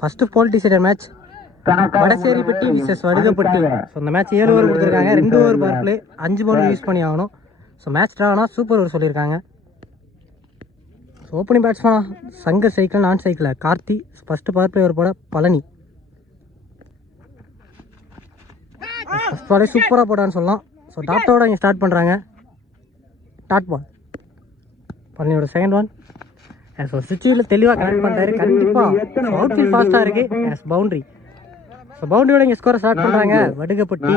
First ball decider match Vadaseripatti versus Vadugapatti. So இந்த match 7 over கொடுத்துருக்காங்க. 2 over power play, 5 bowl use பண்ணி ஆகணும். So match ட்ரானா சூப்பர் ஓவர் சொல்லியிருக்காங்க. ஸோ ஓப்பனிங் பேட்ஸ்மேனா சங்கர் சைக்கிள், நான் சைக்கிளில் Karthi. First power play over போட பழனி. ஃபஸ்ட் பாலே சூப்பராக போட்டான்னு சொல்லலாம். ஸோ டாட்டோட இங்கே ஸ்டார்ட் பண்ணுறாங்க. டாட் பால் பழனியோட செகண்ட் ஒன். ஸோ சுவிட்சில் தெளிவாக கனெக்ட் பண்ணுறாரு. கண்டிப்பாக அவுட் ஃபீல் ஃபாஸ்ட்டாக இருக்குது. பவுண்ட்ரி. ஸோ பவுண்டரியோட இங்கே ஸ்கோரை ஸ்டார்ட் பண்ணுறாங்க வடுகப்பட்டி.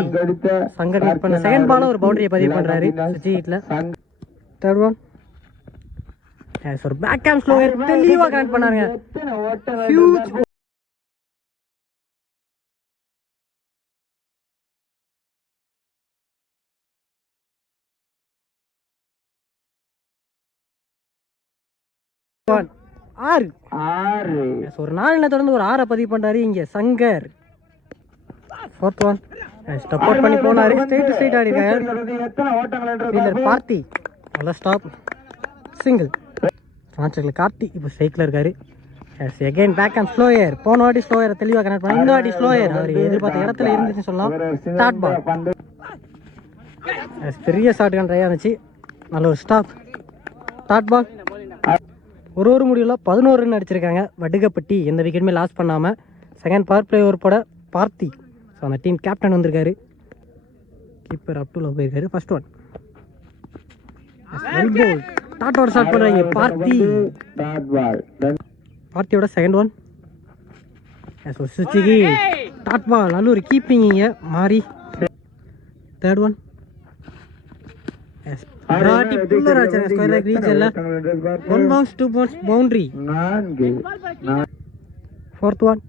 சங்கர் மீட் பண்ண செகண்ட் பாலும் ஒரு பவுண்டரியை பதிவு பண்ணுறாரு சுவிட்ச் ஹீட்டில். Third one. ஒரு பேக் ஹேண்ட் ஸ்லோயர் தெளிவாக கனெக்ட் பண்ணாருங்க. ஹியூஜ் ஒரு 4 தொடர்ந்து ஒரு 6 பதிவு பண்றாரு இங்க Shankar. Fourth one. Step out பண்ணி போனாரு. ஸ்ட்ரைட் டு ஸ்ட்ரைட் ஆடி இருக்காரு. பார்த்தி நல்ல ஸ்டாப். சிங்கிள். கான்ட்ராக்ட்ல கார்த்தி இப்போ ஸ்ட்ரைக்ல இருக்காரு. Again back and slower. போன வாட்டி ஸ்லோயரை தெளிவாக கனெக்ட் பண்ண, இந்த வாட்டி ஸ்லோயர் அவர் எதிர்பார்த்த இடத்துல இருந்துச்சுன்னு சொல்லலாம். Dot ball. பெரிய ஷாட் ட்ரை ஆனிச்சு. நல்ல ஒரு ஸ்டாப். டாட் பால். ஒரு முடிவில் 11 ரன் அடிச்சிருக்காங்க வடுகப்பட்டி. எந்த விக்கெட்டுமே லாஸ் பண்ணாமல். செகண்ட் பவர் பிளே ஓவர் போட பார்த்தி. ஸோ அந்த டீம் கேப்டன் வந்திருக்காரு. கீப்பர் அப் டு போயிருக்காரு. First one. டாட்டோட ஸ்டார்ட் பண்ணுறாங்க பார்த்தி. பார்த்தியோட செகண்ட் ஒன். சுச்சிக்கு டாட் பால். நல்ல ஒரு கீப்பிங் இங்கே மாறி. Third one. Boundary. Fourth one.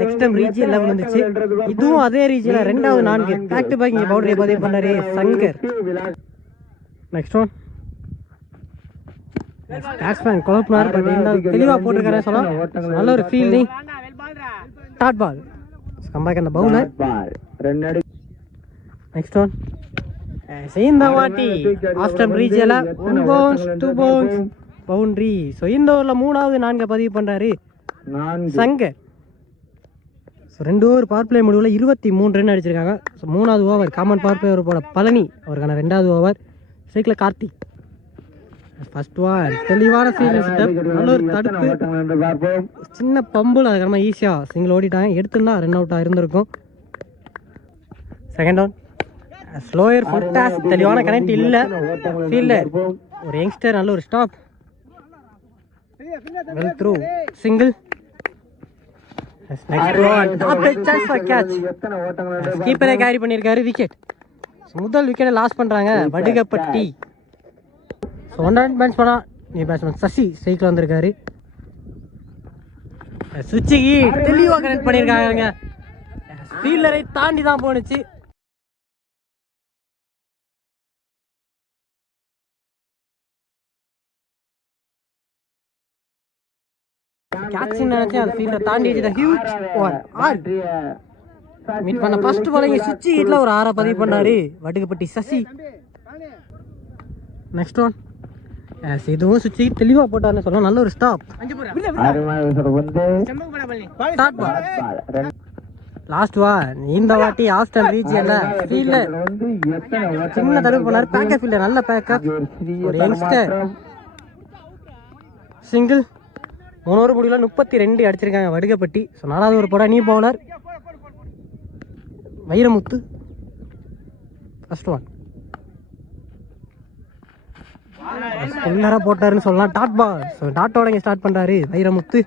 Next time region 11 வந்துச்சு. இதுவும் அதே ரீஜியன்ல ரெண்டாவது 4 பேக் டு பேக் இங்க பவுண்டரி பதிவு பண்ணாரு சங்கர். Next one. பேட்ஸ்மேன் குழப்பினார், பட் இந்த தெளிவா போட்டிருக்காரு சொல்லலாம். நல்ல ஒரு ஃபீல்டிங். Dot ball. கம்பேக் அந்த பவுலர். Next one. இந்த வாட்டி ஆஸ்டன் ரீஜியன்ல 1 பவுன்ஸ் 2 பவுன்ஸ் பவுண்டரி. ஸோ இந்த ஓவரில் 3வது 4 பதிவு பண்றாரு Shankar. So 2 over power play முடிவில் 23 ரன் அடிச்சிருக்காங்க. ஸோ 3வது over common power play over போட பழனி. அவருக்கான 2வது ஓவர். ஸ்ட்ரைக்கில் கார்த்தி. First one. தெளிவான ஃபீல்டிங் செட்டப். நல்ல ஒரு தடுப்பு. சின்ன பம்புல அதுக்கான ஈஸியாக சிங்கிள் ஓடிட்டாங்க. எடுத்துருந்தா ரன் அவுட்டாக இருந்திருக்கும். Second one. Slower full toss. தெளிவான கனெக்ட் இல்லை ஃபீல்டர். ஒரு யங்ஸ்டர். நல்ல ஒரு ஸ்டாப். Well through. சிங்கிள். கீப்பரை கேரி பண்ணியிருக்காரு. விக்கெட். முதல் விக்கெட்டை லாஸ் பண்ணுறாங்க வடுகப்பட்டி. 1 பேட்ஸ்மேனா நீ பேட்ஸ்மேன் சசி ஸ்ட்ரைக்கில் வந்திருக்காரு. சுவிட்சுக்கு தெளிவாக கனெக்ட் பண்ணியிருக்காங்க. ஃபீல்டரை தாண்டி தான் போனுச்சு. கேட்ச் நினைச்சு அந்த ஃபீல்டரை தாண்டி ஹியூஜ் ஒன். மீட் பண்ண ஃபர்ஸ்ட் பால் சுவிட்ச் ஹீட்ல ஒரு 6 பதிவு பண்ணாரு வடுகப்பட்டி சசி. Next one. இதுவும் சுவிட்ச் தெளிவாக போட்டாருன்னு சொல்லலாம். நல்ல ஒரு ஸ்டாப். Last one. இந்த வாட்டி ஆஸ்டன் ரீஜியன்ல ஃபீல்டர் சின்ன தடுப்பு பண்ணாரு. Backup fielder. நல்ல பேக்கப். ஒரு யங்ஸ்டர். சிங்கிள். 3 ஓவர் முடிவில் 32 அடிச்சிருக்காங்க வடுகப்பட்டி. ஸோ 4வது ஓவர் போட new bowler Vairamuthu. First one. ஸ்பின்னராக போட்டாருன்னு சொல்லலாம். Dot ball. ஸோ டாட்டோட இங்கே ஸ்டார்ட் பண்ணுறாரு வைரமுத்து.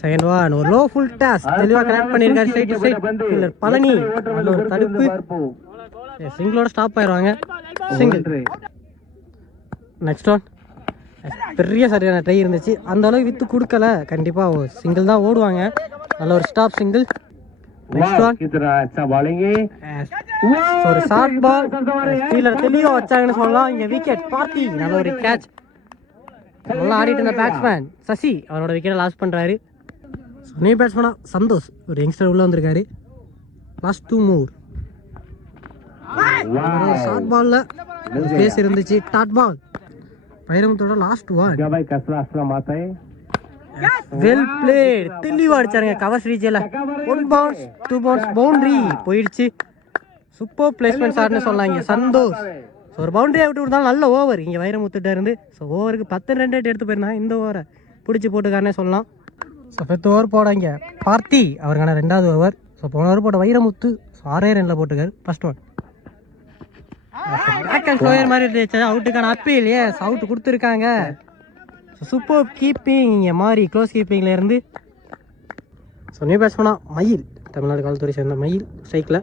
Second one. ஒரு லோ ஃபுல் டாஸ். தெளிவாக கனெக்ட் பண்ணியிருக்காரு. Straight to straight. பழனி. நல்ல ஒரு தடுப்பு. சிங்கிளோட ஸ்டாப் ஆயிடுவாங்க. சிங்கிள். Next one. பெரிய சரியான ட்ரை இருந்துச்சு. அந்த அளவுக்கு வித்து கொடுக்கல. கண்டிப்பாக சிங்கிள் தான் ஓடுவாங்க. நல்ல ஒரு ஸ்டாப். சிங்கிள். Next one. ஒரு ஷார்ட் பால். ஃபீல்டர் தெளிவாக வச்சாங்கன்னு சொல்லலாம். இங்கே விக்கெட். பார்த்தி. நல்ல ஒரு கேட்ச். நல்லா ஆடிட்டு இருந்த பேட்ஸ்மேன் சசி அவரோட விக்கெட்டை லாஸ் பண்ணுறாரு. நியூ பேட்ஸ்மேனா சந்தோஷ் ஒரு யங்ஸ்டர் உள்ளே வந்திருக்காரு. Last 2 move. ஷார்ட் பாலில் பேஸ் இருந்துச்சு. Dot ball. வைரமுத்தோட லாஸ்ட் ஒன். Well played. தெளிவா அடிச்சாருங்க கவர் ரீஜியல. 1 பவுன்ஸ் 2 பவுன்ஸ் பவுண்டரி போயிடுச்சு. சூப்பர் பிளேஸ்மெண்ட் ஷாட்னு சொல்லலாம் இங்க சந்தோஷ். ஸோ ஒரு பவுண்டரியை விட்டு விட்டாலும் நல்ல ஓவர் இங்கே வைரமுத்துட்ட இருந்து. ஸோ ஓவருக்கு 10 ரன் எடுத்து போயிருந்தாங்க. இந்த ஓவரை பிடிச்சி போட்டுக்காரனே சொல்லலாம். ஸோ 5th ஓவர் போட இங்கே பார்த்தி அவருக்கான 2வது ஓவர். ஸோ போன ஓவர் போட்ட வைரமுத்து 6 ரனில் போட்டுக்காரு first one. Back and slower மாதிரி இருந்துச்சு. அவுட்டுக்கான அப்பீல் அவுட் கொடுத்துருக்காங்க. ஸோ சூப்பர் கீப்பிங் இங்கே மாதிரி க்ளோஸ் கீப்பிங்கில் இருந்து. ஸோ நியூ பேட்ஸ்மேனா மயில், தமிழ்நாடு காவல்துறை சேர்ந்த மயில் ஸ்ட்ரைக்கில்.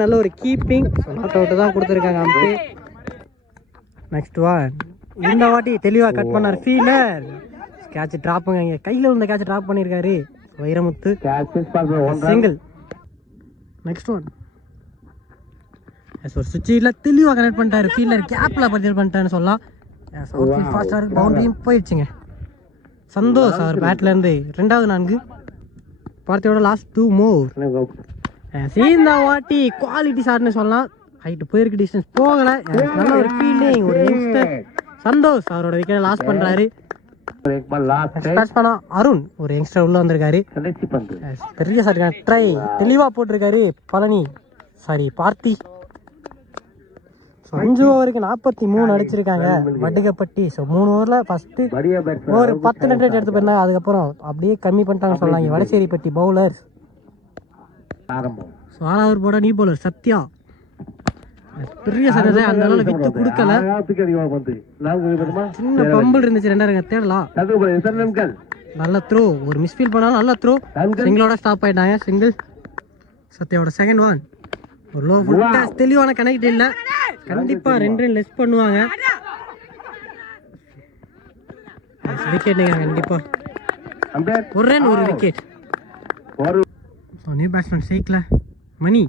நல்ல ஒரு கீப்பிங். நாட் அவுட்டு தான் கொடுத்துருக்காங்க அம்பே. Next one. இந்த வாட்டி தெளிவாக கட் பண்ணார் ஃபீல்டர். கேட்ச் ட்ராப்புங்க இங்கே கையில் இருந்த கேட்ச் ட்ராப் பண்ணியிருக்காரு வைரமுத்து. சிங்கிள். Next one. ஒரு சுவிட்சில் தெளிவாக கனெக்ட் பண்ணிட்டாரு ஃபீல்டர். கேப்பில் பர்ச்சேஸ் பண்ணிட்டாருன்னு சொல்லலாம். ஃபாஸ்டாக பவுண்டரியும் போயிடுச்சுங்க. சந்தோஷ் அவர் பேட்லேருந்து 2வது 4. பார்த்தியோட லாஸ்ட் 2 மோர். இந்த வாட்டி குவாலிட்டி ஷாட்னு சொல்லலாம். ஹைட்டு போயிருக்கு, டிஸ்டன்ஸ் போகலை. நல்ல ஒரு ஃபீல்டிங். ஒரு யங்ஸ்டர் சந்தோஷ் அவரோட விக்கெட்டை லாஸ் பண்ணுறாரு. அருண் ஒரு யங்ஸ்டர் உள்ள வந்திருக்காரு. பெரிய ஷாட் ட்ரை தெளிவாக போட்டிருக்காரு பழனி பார்த்தி. 5 ஓவருக்கு 43 அடிச்சிருக்காங்க வடுகப்பட்டி. ஸோ 3 ஓவரில் ஃபர்ஸ்ட் ஒரு 10 ரன் எடுத்து போயிருந்தாங்க. அதுக்கப்புறம் அப்படியே கம்மி பண்ணிட்டாங்கன்னு சொல்லலாம் வடசேரிப்பட்டி பவுலர்ஸ். 6வது போட நியூ பவுலர் சத்யா. பெரிய சட்டை அந்த அளவுக்கு வித்து கொடுக்கல. சின்ன பம்பிள் இருந்துச்சு 2 தேடலாம். நல்ல த்ரோ. ஒரு மிஸ்ஃபீல் பண்ணாலும் நல்ல த்ரோ. சிங்கிளோட ஸ்டாப் ஆயிட்டாங்க. சிங்கிள். சத்யாவோட செகண்ட் ஒன். ஒரு லோ ஃபுல் டச். தெளிவான கனெக்ட் இல்லை. கண்டிப்பா 2 ரன் லெஸ் பண்ணுவாங்க. விக்கெட் கண்டிப்பா 1 ரன் 1 விக்கெட். நியூ பேட்ஸ்மேன் ஷேக்ல மணி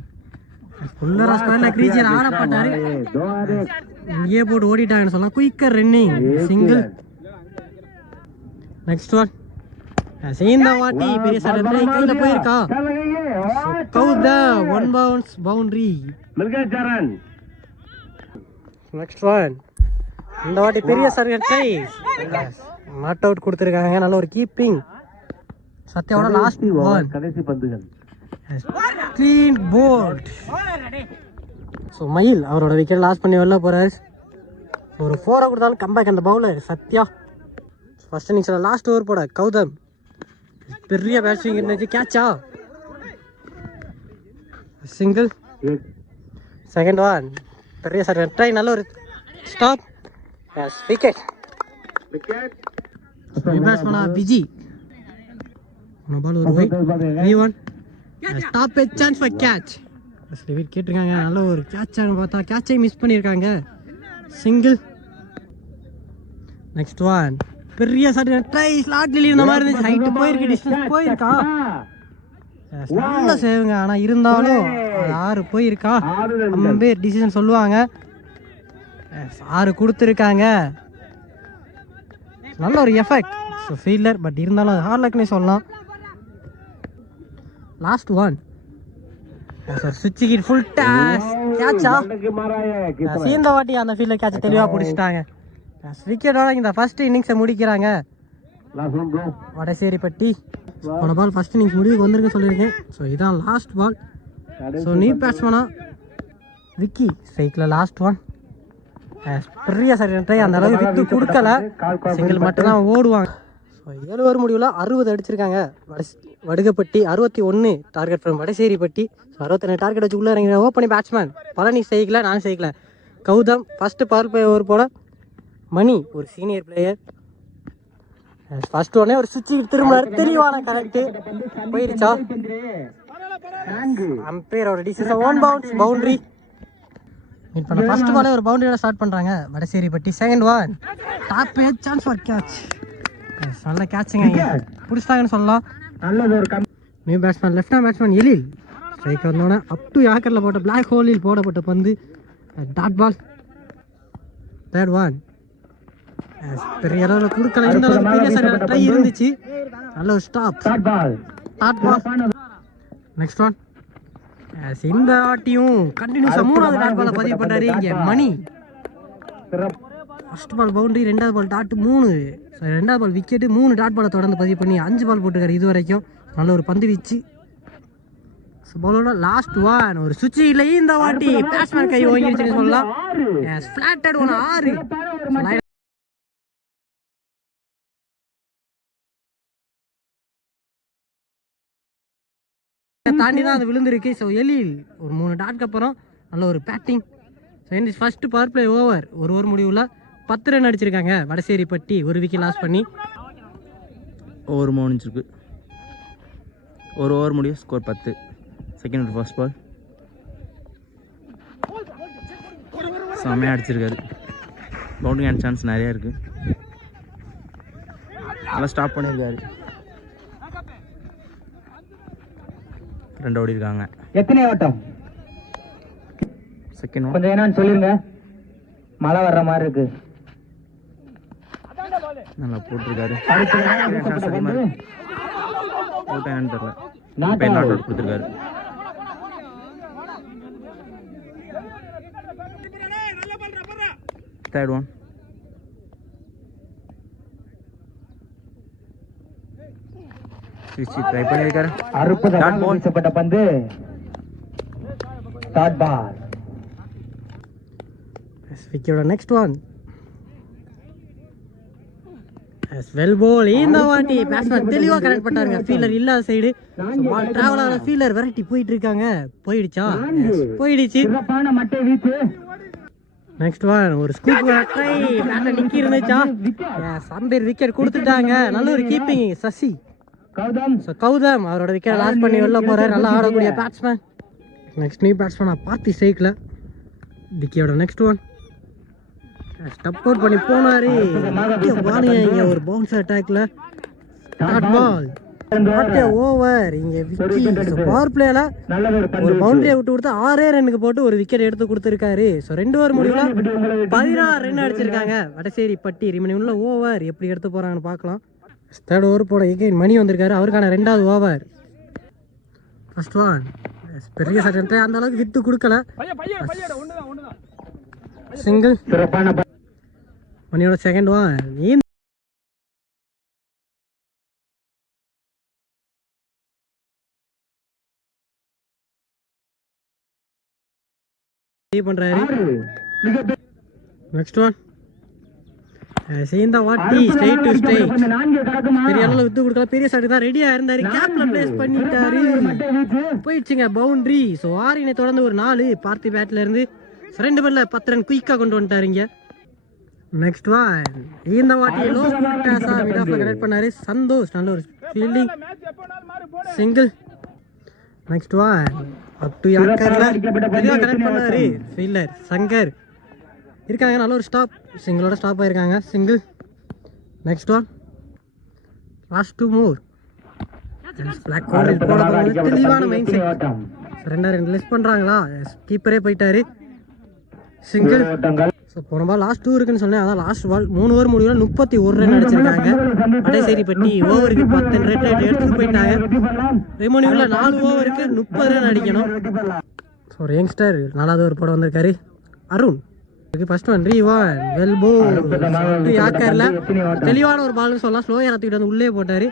ஃபுல்லரா ஸ்கொயர்ல கிரீச்சர் ஆடப்பட்டாரு. இங்கே போட்டு ஓடிட்டாங்கன்னு சொல்லலாம். Quicker running single. Next one. இந்த வாட்டி பெரிய ஷாட் கையில போயிருக்கா. கவுத 1 பவுன்ஸ் பவுண்டரி. Next one. இந்த வாட்டி பெரிய ஷாட் ட்ரை நாட் அவுட் கொடுத்துருக்காங்க. நல்ல ஒரு கீப்பிங். சத்யாவோட last one. கடைசி பந்துகள் க்ளீன் போல்ட். ஸோ மயில் அவரோட விக்கெட் லாஸ் பண்ணி வெளில போறாரு. ஒரு 4 கொடுத்தாலும் கம்பேக் அந்த பவுலர் சத்யா. ஃபர்ஸ்ட் இன்னிங்ஸில் லாஸ்ட் ஓவர் போட கௌதம் பெரிய பேட்ஸ்விங் இருந்துச்சு. கேட்சா சிங்கிள். Second one. பெரிய சார் ட்ரை நல்ல ஒரு stop. Wicket. Viji stop a chance for catch. கேட்டிருக்காங்க. நல்ல ஒரு கேட்சான்னு பார்த்தா கேட்சை மிஸ் பண்ணியிருக்காங்க. சிங்கிள். Next one. பெரிய ஷாட் ட்ரை ஸ்லாட்ல இருந்த மாதிரி இருந்துச்சு. ஹைட் போயிருக்கு, டிஸ்டன்ஸ் போயிருக்கா. நல்ல சேவுங்க. ஆனால் இருந்தாலும் 6 போயிருக்கா. பேர் டிசிஷன் சொல்லுவாங்க. 6 கொடுத்துருக்காங்க. நல்ல ஒரு எஃபெக்ட். ஸோ ஃபீல்டர் பட் இருந்தாலும் அது ஹார்ட் லக்னே சொல்லலாம். Last one. சுவிட்சுக்கு ஃபுல் டேஷ் கேட்சா. இந்த வாட்டி அந்த ஃபீல்டர் கேட்ச் தெளிவாக பிடிச்சிட்டாங்க. விக்கெட்டோட இந்த ஃபர்ஸ்ட் இன்னிங்ஸை முடிக்கிறாங்க வடசேரிப்பட்டி. போன பால் ஃபர்ஸ்ட் இன்னிங்ஸ் முடிவுக்கு வந்திருக்க சொல்லியிருக்கேன். ஸோ இதான் லாஸ்ட் பால். ஸோ நியூ பேட்ஸ்மேனா விக்கி ஸ்ட்ரைக்கில் லாஸ்ட் ஒன். பெரிய சரி அந்த அளவுக்கு வித்து கொடுக்கல. சிங்கிள் மட்டும்தான் ஓடுவாங்க. ஸோ 7 ஓவர் முடிவில் 60 அடிச்சிருக்காங்க Vadugapatti. 61 target from Vadaseripatti. So 62 target வச்சு உள்ளே இறங்கிற ஓப்பனிங் பேட்ஸ்மேன் பழனி ஸ்ட்ரைக்கில், நான் ஸ்ட்ரைக்கில் Gautham. First power play over போல மணி ஒரு சீனியர் பிளேயர். ஃபர்ஸ்ட் ஒன்னே ஒரு சுவிட்சு திரும்ப தெளிவான கனெக்ட் போயிருச்சா. அம்பையரோட டிசிஷன் 1 பவுன்ஸ் பவுண்டரி. மீட் பண்ண ஃபர்ஸ்ட் பாலே ஒரு பவுண்டரியோட ஸ்டார்ட் பண்ணுறாங்க Vadaseripatti. Second one. Top chance for catch. நல்ல கேட்சுங்க பிடிச்சிட்டாங்கன்னு சொல்லலாம். New batsman left hand batsman Ezhil strike வந்தோடனே அப் டு யாக்கரில் போட்ட பிளாக் ஹோலில் போடப்பட்ட பந்து டாட் பால். Third one. பெரிய அளவில் கொடுக்கல. இந்த அளவுக்கு பெரிய சைடு ட்ரை இருந்துச்சு. நல்ல ஒரு stop. Dot ball. Next one. இந்த ஆட்டியும் கண்டினியூஸாக 3வது டாட் பாலை பதிவு பண்ணுறாரு இங்கே மணி. ஃபர்ஸ்ட் பால் பவுண்டரி, ரெண்டாவது பால் டாட் 3, ரெண்டாவது பால் விக்கெட்டு, 3 டாட் பாலை தொடர்ந்து பதிவு பண்ணி 5 பால் போட்டுருக்காரு இது வரைக்கும். நல்ல ஒரு பந்து வீச்சு. பாலோட லாஸ்ட் ஒன், ஒரு சுவிட்ச் இல்லை இந்த வாட்டி பேட்ஸ்மேன் கை ஓங்கிடுச்சுன்னு சொல்லலாம். ஃபிளாட்டட் ஒன் 6 தாண்டி தான் அது விழுந்திருக்கு. ஸோ எலில் ஒரு 3 டாட்க்கு அப்புறம் நல்ல ஒரு பேட்டிங். ஸோ இந்த ஃபர்ஸ்ட் பவர் பிளே ஓவர், ஒரு ஓவர் முடிவில் 10 ரன் அடிச்சிருக்காங்க வடசேரிப்பட்டி, ஒரு விக்கெட் லாஸ் பண்ணி. ஓவர் முடிஞ்சிருக்கு, ஒரு ஓவர் முடியும், score 10. Second over first ball செம்மையாக அடிச்சிருக்காரு. பவுண்டிங் அண்ட் சான்ஸ் நிறையா இருக்குது, நல்லா ஸ்டாப் பண்ணியிருக்காரு. 2 ஓடி இருக்காங்க. எத்தனை ஓட்டம்? செகண்ட் ஓவர் கொஞ்சம் என்னன்னு சொல்லிருங்க, மழை வர்ற மாதிரி இருக்கு. நல்லா போட்டிருக்காரு. போட்டா என்னன்னு தெரியல, நாட் அவுட் கொடுத்துருக்காரு. தேர்ட் ஒன் ட்ரை பண்ணியிருக்காரு. அற்புதமாக வீசப்பட்ட பந்து, டாட் பால். விக்கெட்டோட நெக்ஸ்ட் ஒன் வெல் போல். இந்த வாட்டி பேட்ஸ்மேன் தெளிவாக கனெக்ட் பண்ணாருங்க, ஃபீல்டர் இல்லாத சைடு. டிராவல் ஆகிற ஃபீல்டர் வெரைட்டி போயிட்டு இருக்காங்க. போயிடுச்சா? போயிடுச்சு. நெக்ஸ்ட் ஒன் ஒரு ஸ்கூப் ட்ரை, பேட்ல நிக்கி இருந்துச்சா? சம்பீர் விக்கெட் கொடுத்துட்டாங்க. நல்ல ஒரு கீப்பிங் சசி கௌதம் அவரோட விக்கெட் லாஸ் பண்ணி வெளில போறாரு. நல்லா ஆடக்கூடிய பேட்ஸ்மேன். நெக்ஸ்ட் நியூ பேட்ஸ்மேனா பார்த்தி ஸ்ட்ரைக்ல. விக்கெட்டோட நெக்ஸ்ட் ஒன் ஸ்டெப் அவுட் பண்ணி போனாரு. இங்க ஒரு பவுன்ஸ் அட்டாக்ல டாட் பால். ஓவர் இங்க விக்கி பவர் பிளேல ஒரு பவுண்டரியை விட்டு கொடுத்து 6 ரன்னுக்கு போட்டு ஒரு விக்கெட் எடுத்து கொடுத்துருக்காரு. ஸோ 2 ஓவர் முடிவுல 16 ரன் அடிச்சிருக்காங்க வடசேரி பட்டி. ரிமைனிங் ஓவர் எப்படி எடுத்து போறாங்கன்னு பார்க்கலாம். தேர்ட் ஓவர் போட எகைன் மணி வந்திருக்காரு, அவருக்கான 2வது ஓவர். ஃபர்ஸ்ட் ஒன் பெரிய சட்டை, அந்த அளவுக்கு வித்து கொடுக்கல. சிங்கிள். மணியோட செகண்ட் ஒன் பண்றாரு. நெக்ஸ்ட் ஒன் இந்த வாட்டி ஸ்ட்ரைட் டு ஸ்ட்ரைட், பெரிய அளவுல வித்து கொடுக்கல. பெரிய ஷாட் தான் ரெடியா இருந்தாரு, கேப்ல பிளேஸ் பண்ணிட்டாரு, போயிடுச்சுங்க பவுண்டரி. ஸோ 6 தொடர்ந்து ஒரு 4 பார்த்தி பேட்ல இருந்து 2 பால்ல 10 ரன் குயிக்கா கொண்டு வந்துட்டாருங்க. நெக்ஸ்ட் ஒன் இந்த வாட்டி லோ டாஸா மிட் ஆஃப்ல கனெக்ட் பண்ணாரு சந்தோஷ். நல்ல ஒரு fielding, single. Next one up to யாக்கர்ல தெளிவா கனெக்ட் பண்ணாரு ஃபீல்டர் சங்கர் இருக்காங்க. நல்ல ஒரு ஸ்டாப், சிங்கிளோட ஸ்டாப் ஆயிருக்காங்க, single. Next one last 2 more. Black gold போட போறது தெளிவான மைண்ட் செட். 2 ரன் லெஸ் பண்றாங்களா? கீப்பரே போயிட்டாரு, சிங்கிள். ஸோ போன பால் லாஸ்ட் 2 இருக்குன்னு சொன்னேன், அதான் லாஸ்ட் பால். 3 ஓவர் முடிவில் 31 ரன் அடிச்சிருக்காங்க வடசேரிப்பட்டி. ஓவருக்கு 10 ரன் எடுத்துட்டு போயிட்டாங்க. ரிமைனிங்ல 4 ஓவருக்கு 30 ரன் அடிக்கணும். ஸோ ஒரு யங்ஸ்டர் 4வது ஓவர் போட வந்திருக்காரு அருண். ஃபர்ஸ்ட் ஒன் ரீவான் வெல் போல் யாக்கர்ல தெளிவான ஒரு பால்னு சொல்லலாம். ஸ்லோ ஏறத்துக்கிட்டு வந்து உள்ளே போட்டாரு.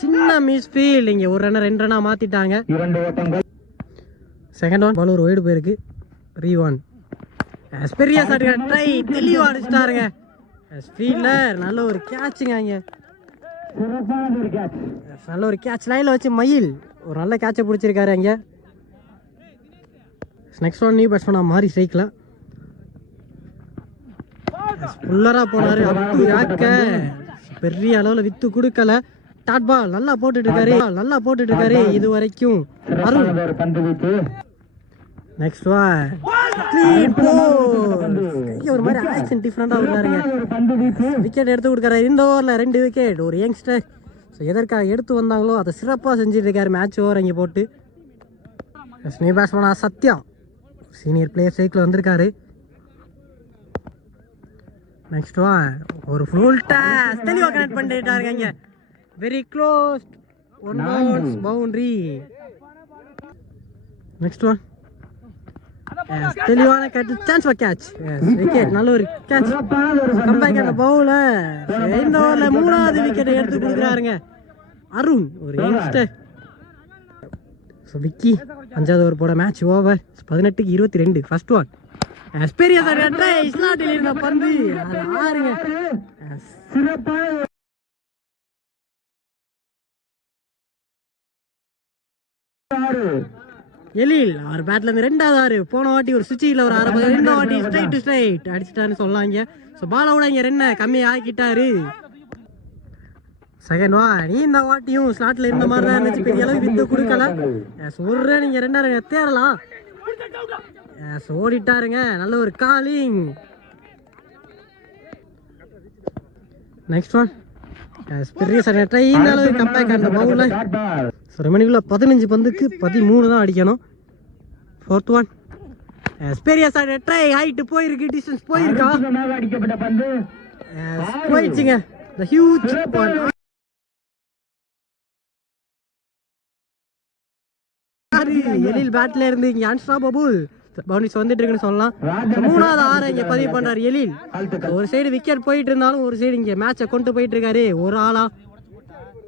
சின்ன மிஸ் ஃபீல்ட், இங்கே 1 ரன் 2 ரன்னா மாத்திட்டாங்க. செகண்ட் ஒன் பால் ஒரு வைடு போயிருக்கு. ரீவான் பெரிய ஷாட் ட்ரை, தெளிவா அடிச்சிட்டாருங்க ஃபீல்டர். நல்ல ஒரு கேட்சுங்க, இங்க நல்ல ஒரு கேட்ச். லைன்ல வச்சு மயில் ஒரு நல்ல கேட்சை பிடிச்சிருக்காரு அங்க. நெக்ஸ்ட் ஒன் நியூ பேட்ஸ்மேனா மாறி ஸ்ட்ரைக்ல புல்லரா போனாரு. அப்பு யாக்க பெரிய அளவுல வித்து கொடுக்கல. டாட் பால் நல்லா போட்டுட்டு இருக்காரு இது வரைக்கும் அருண். நெக்ஸ்ட் ஒன் க்ளீன் போல், ஒரு மாதிரி ஆக்ஷன் டிஃப்ரெண்டா விடுறாருங்க. விக்கெட் எடுத்து கொடுக்குறாரு இந்த ஓவரில் 2 விக்கெட். ஒரு யங்ஸ்டர் ஸோ எதற்காக எடுத்து வந்தாங்களோ அதை சிறப்பாக செஞ்சுட்டு இருக்காரு மேட்ச் ஓவர் இங்கே போட்டு. நியூ பேட்ஸ்மேனா சத்யா சீனியர் பிளேயர் சைக்கிள் வந்திருக்காரு. நெக்ஸ்ட் ஒன் ஒரு ஃபுல் டாஸ் தெளிவாக கனெக்ட் பண்ணிட்டாருங்க இங்கே. Very close, 1 bounce boundary. Next one தெளிவான catch, chance for catch, wicket, நல்ல ஒரு கேட்ச், கம்பேக் அந்த பவுலர். இந்த ஓவர்ல 3வது விக்கெட்டை எடுத்து கொடுக்குறாருங்க அருண், ஒரு யங்ஸ்டர். ஸோ விக்கி 5வது ஓவர் போட மேட்ச் ஓவர். 18க்கு 22. ஃபர்ஸ்ட் ஒன் பெரிய ஸ்லாட்டில் இருந்த பந்து அது ஆறுங்க. எழில் அவர் பேட்ல இருந்து 2வது ஆறு. போன வாட்டி ஒரு சுவிட்சில் ஒரு 6 2 வாட்டி ஸ்ட்ரைட் டு ஸ்ட்ரைட் அடிச்சிட்டாருன்னு சொல்லலாங்க. ஸோ பால விட இங்கே 2 கம்மி ஆக்கிட்டாரு. செகண்ட் வா நீ இந்த வாட்டியும் ஸ்லாட்ல இருந்த மாதிரி தான் இருந்துச்சு, பெரிய அளவு வித்து கொடுக்கல. ஒரு நீங்க 2 தேரலாம். ஓடிட்டாருங்க, நல்ல ஒரு காலிங். நெக்ஸ்ட் ஒன் பெரிய ட்ரை, இந்த அளவு கம்பேக் அந்த பவுலர். ரெமனிக்குள்ள 15 பந்துக்கு 13 தான் அடிக்கணும். ஃபோர்த் ஒன் பெரிய ட்ரை, ஹைட் போயிருக்கு, டிஸ்டன்ஸ் போயிருக்கா, போயிடுச்சுங்க. The huge one. எழில் பேட்ல இருந்து இங்க அன்ஸ்டாப்பபிள் பவுண்டரிஸ் வந்துட்டு இருக்குன்னு சொல்லலாம். 3வது ஆறை இங்க பதிவு பண்றாரு எழில். ஒரு சைடு விக்கெட் போயிட்டு இருந்தாலும் ஒரு சைடு இங்க மேட்சை கொண்டு போயிட்டு இருக்காரு ஒரு ஆளா.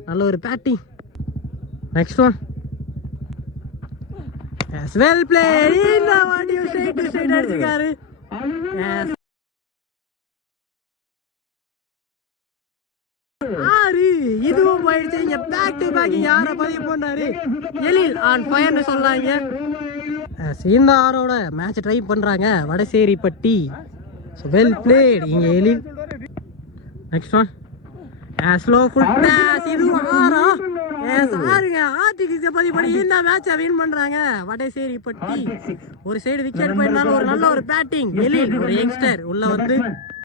நல்ல ஒரு batting. Next one well play, இந்த வாட்டியும் ஸ்ட்ரைட் டு ஸ்ட்ரைட் அடிச்சிருக்காரு. இதுவும் போயிடுச்சு. இங்க பேக் டு பேக் யாரை பதிவு பண்ணாரு எழில் ஆன் ஃபயர்னு சொல்லாங்க. இந்த ஆரோட மேட்ச் ட்ரை பண்றாங்க வடசேரிப்பட்டி. வெல் பிளேட் இங்க Ezhil. Next one slow full pass, இதுவும் ஆறா. ஆறுங்க ஆர்டிகிக்ஸை பதிவு பண்ணி இந்த மேட்சை வின் பண்றாங்க வடசேரிப்பட்டி. ஒரு சைடு விக்கெட் போயிருந்தாலும் ஒரு நல்ல ஒரு பேட்டிங் எழில், ஒரு யங்ஸ்டர் உள்ள வந்து